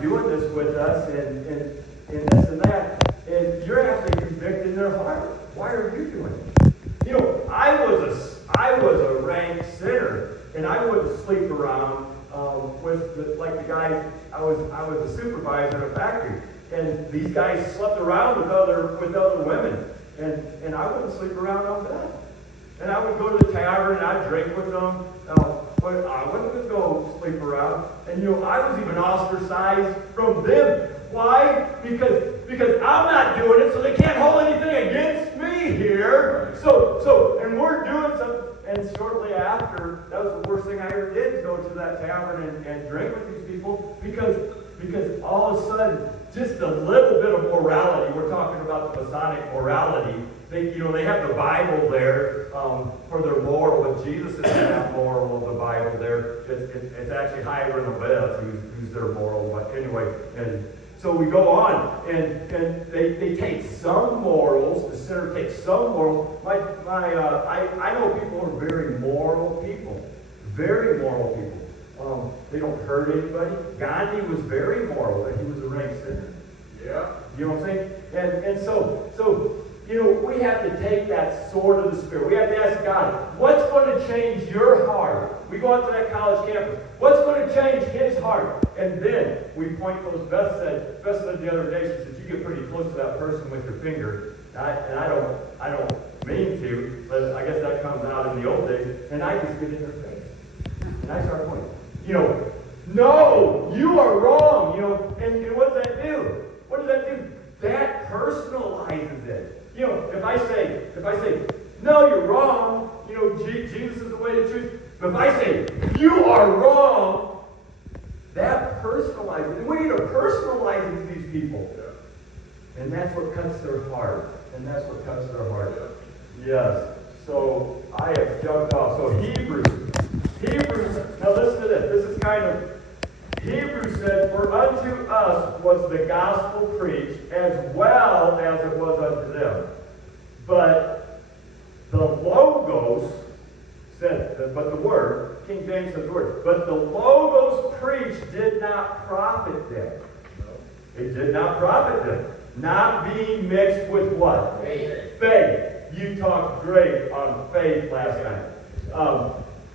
doing this with us and this and that, and you're actually convicting their heart. Why are you doing it? You know, I was a rank sinner, and I wouldn't sleep around with the guys. I was a supervisor in a factory, and these guys slept around with other women, and I wouldn't sleep around on that. And I would go to the tavern and I'd drink with them, but I wouldn't go sleep around. And I was even ostracized from them. Why? Because I'm not doing it, so they can't hold anything against me here. So, and we're doing something. And shortly after, that was the worst thing I ever did, to go to that tavern and drink with these people, because all of a sudden, just a little bit of morality. We're talking about the Masonic morality. They have the Bible there for their moral, but Jesus isn't that moral of the Bible there. It's actually higher in the list who's their moral. But anyway, and so we go on, and they take some morals. The sinner takes some morals. I know people who are very moral people, very moral people. They don't hurt anybody. Gandhi was very moral, but he was a rank sinner. Yeah. You know what I'm saying? And so. We have to take that sword of the Spirit. We have to ask God, what's going to change your heart? We go out to that college campus. What's going to change his heart? And then we point those. Beth said the other day, she said, you get pretty close to that person with your finger. And I don't mean to, but I guess that comes out in the old days. And I just get in their face. And I start pointing. No, you are wrong. And what does that do? What does that do? That personalizes it. If I say, no, you're wrong, Jesus is the way to truth. But if I say, you are wrong, that personalizes it. We need to personalize it to these people. Yeah. And that's what cuts their heart. Yes. So I have jumped off. So Hebrews. Now listen to this. This is kind of, Hebrews said, for unto us was the gospel preached, as well as it was unto them. But the Logos said, but the word, King James says the word, but the Logos preached did not profit them. It did not profit them. Not being mixed with what? Faith. You talked great on faith last night.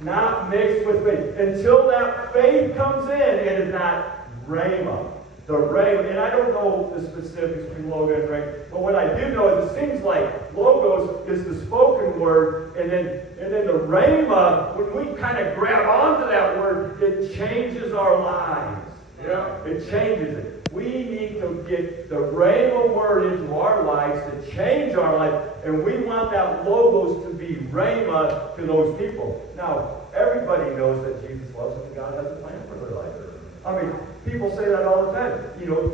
Not mixed with faith. Until that faith comes in, it is not rhema. The rhema, and I don't know the specifics between logos and rhema, but what I do know is it seems like logos is the spoken word, and then the rhema, when we kind of grab onto that word, it changes our lives. Yeah. It changes it. We need to get the rhema word into our lives to change our life, and we want that logos to be rhema to those people. Now, everybody knows that Jesus loves them and God has a plan for their life. I mean, people say that all the time.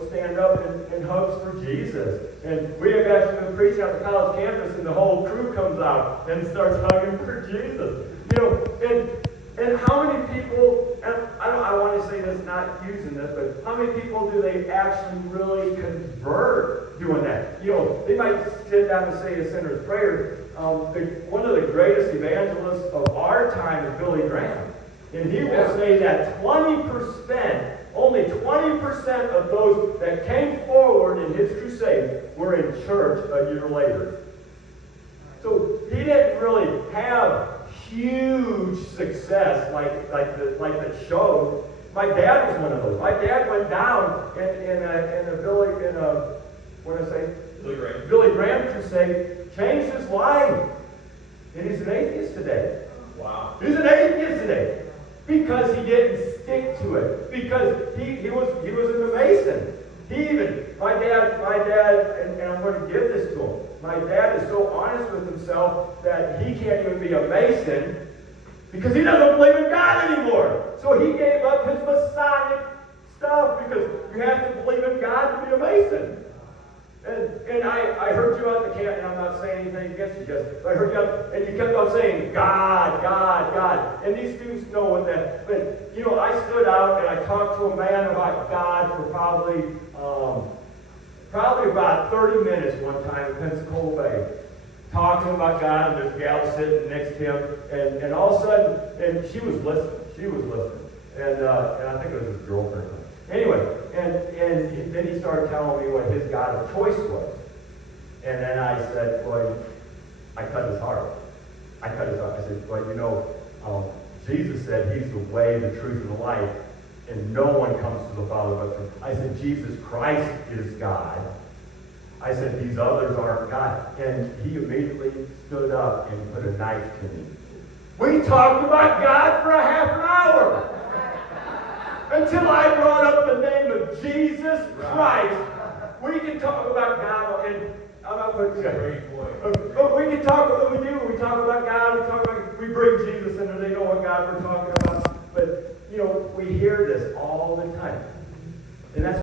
Stand up and hugs for Jesus. And we have actually been preaching at the college campus, and the whole crew comes out and starts hugging for Jesus. And how many people, and I want to say this, not using this, but how many people do they actually really convert doing that? They might sit down and say a sinner's prayer. One of the greatest evangelists of our time is Billy Graham. And he will say that 20%, only 20% of those that came forward in his crusade were in church a year later. So he didn't really have huge success like the show. My dad was one of those. My dad went down in a Billy Graham crusade, changed his life, and he's an atheist today. Wow. He's an atheist today because he didn't stick to it. Because he was in the Mason. My dad, and I'm going to give this to him. My dad is so honest with himself that he can't even be a Mason because he doesn't believe in God anymore. So he gave up his Masonic stuff because you have to believe in God to be a Mason. And I heard you out the camp, and I'm not saying anything against you, Jess, but I heard you out, and you kept on saying, God, God, God. And these students know what that, but, I stood out and I talked to a man about God for probably about 30 minutes one time in Pensacola Bay, talking about God, and this gal sitting next to him, and all of a sudden, and she was listening, and I think it was his girlfriend. Anyway, And then he started telling me what his God of choice was. And then I said, well, I cut his heart. I said, well, Jesus said he's the way, the truth, and the life, and no one comes to the Father but through. I said, Jesus Christ is God. I said, these others aren't God. And he immediately stood up and put a knife to me. We talked about God for a half an hour. Until I brought up the name of Jesus Christ. We can talk about God, and I'm not putting but we can talk what we do. We talk about God, we bring Jesus in, and they know what God we're talking about. But, we hear this all the time. And that's